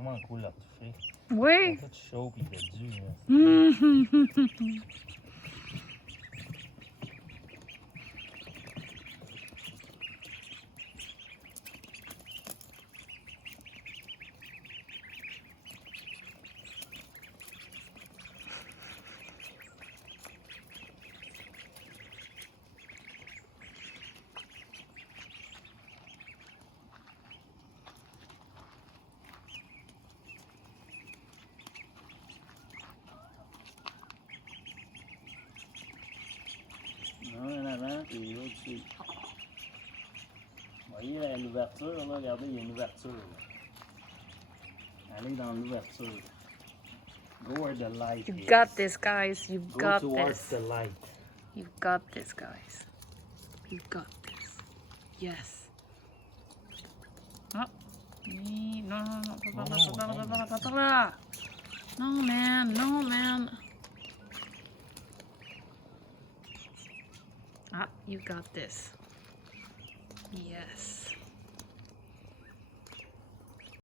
vraiment cool à toucher. Oui. C'est tout chaud puis il est dur. Un en avant et l'autre dessus. Vous voyez l'ouverture, là? Regardez, il y a une ouverture. Là. Allez dans l'ouverture. Go where the light You is. got this, guys. You've Go got towards this. the light. You've got this, guys. You've got this. Yes. Oh. No, no, man. No, man. Ah, you got this. Yes.